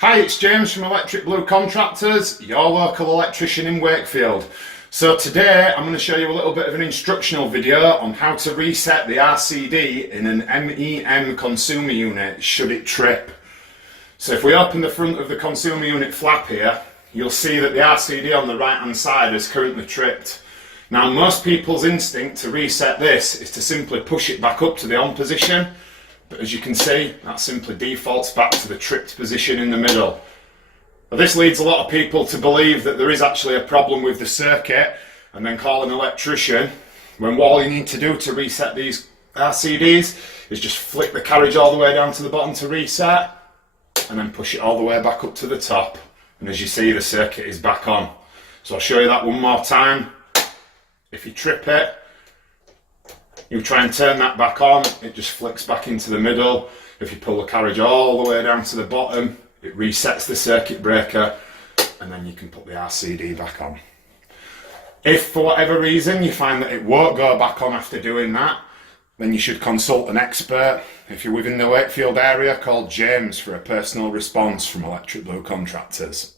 Hi, it's James from Electric Blue Contractors, your local electrician in Wakefield. So today I'm going to show you a little bit of an instructional video on how to reset the RCD in an MEM consumer unit should it trip. So if we open the front of the consumer unit flap here, you'll see that the RCD on the right hand side is currently tripped. Now most people's instinct to reset this is to simply push it back up to the on position. But as you can see, that simply defaults back to the tripped position in the middle. Now, this leads a lot of people to believe that there is actually a problem with the circuit and then call an electrician, when all you need to do to reset these RCDs is just flick the carriage all the way down to the bottom to reset and then push it all the way back up to the top. And as you see, the circuit is back on. So I'll show you that one more time. If you trip it, you try and turn that back on, it just flicks back into the middle. If you pull the carriage all the way down to the bottom, it resets the circuit breaker and then you can put the RCD back on. If for whatever reason you find that it won't go back on after doing that, then you should consult an expert. If you're within the Wakefield area, call James for a personal response from Electric Blue Contractors.